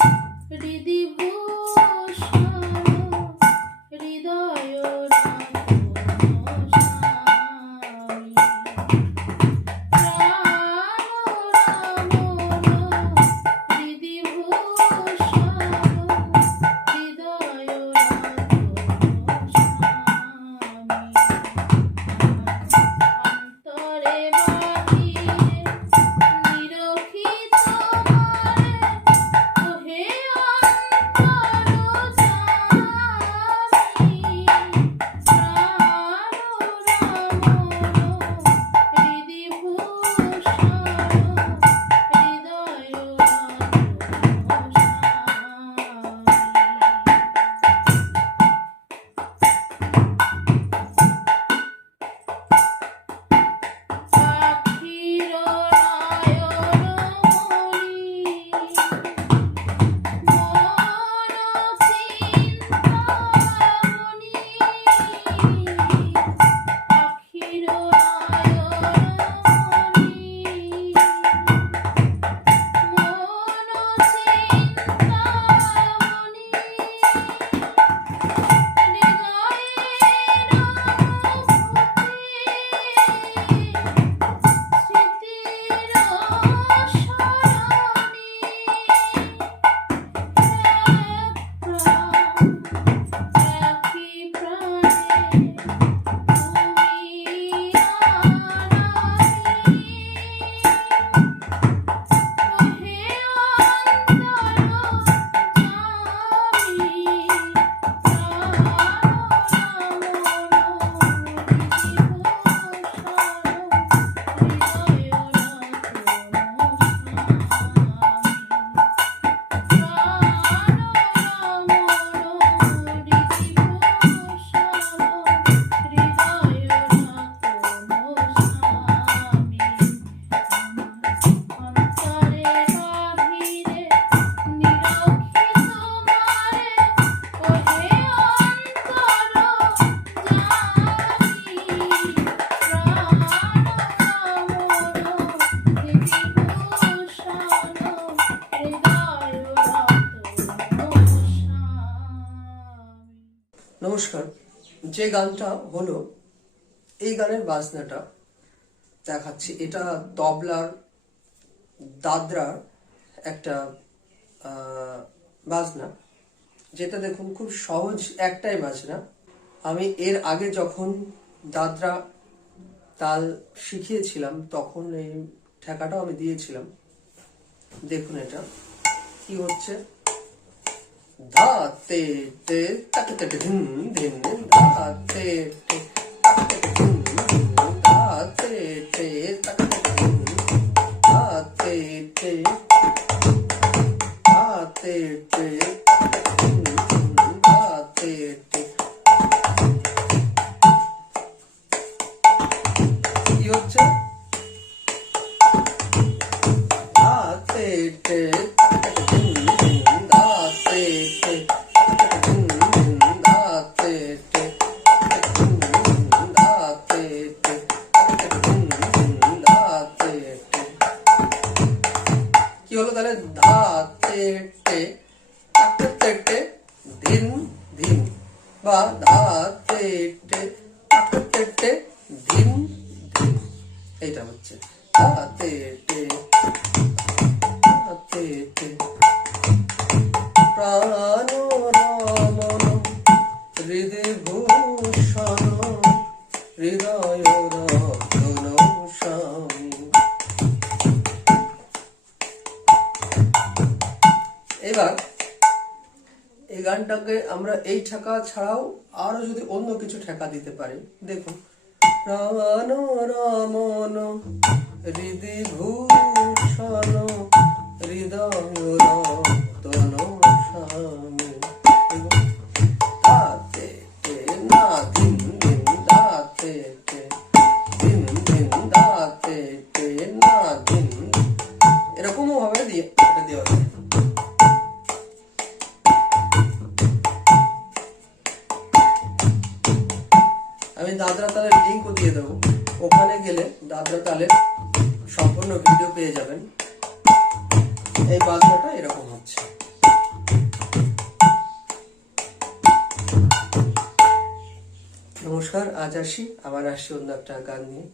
दीदी নমস্কার। যে গানটা হলো, এই গানের বাজনাটা দেখাচ্ছি। এটা তবলার, দাদরার একটা বাজনা, যেটা দেখুন খুব সহজ একটাই বাজনা। আমি এর আগে যখন দাদরা তাল শিখিয়েছিলাম, তখন এই ঠেকাটাও আমি দিয়েছিলাম। দেখুন এটা, কি হচ্ছে। 다, 떼, 떼, 따뜻따뜻, 든, 든, 다, 떼, 떼. কি হলো তাহলে? টে টাকতে টে বা টে টাকতে টে ধিন এইটা হচ্ছে। ধাতে টে প্রাণ এবার এই গানটাকে আমরা এই ঠেকা ছাড়াও আরও যদি অন্য কিছু ঠেকা দিতে পারি, দেখুন। প্রাণ রমন হৃদি ভূষণ, হৃদয় আমি দাদরা তালের লিঙ্কও দিয়ে দেবো। ওখানে গেলে দাদরা তালের সম্পূর্ণ ভিডিও পেয়ে যাবেন। এই বাজনাটা এরকম হচ্ছে। নমস্কার, আজ আসি, আবার আসছি অন্য একটা গান নিয়ে।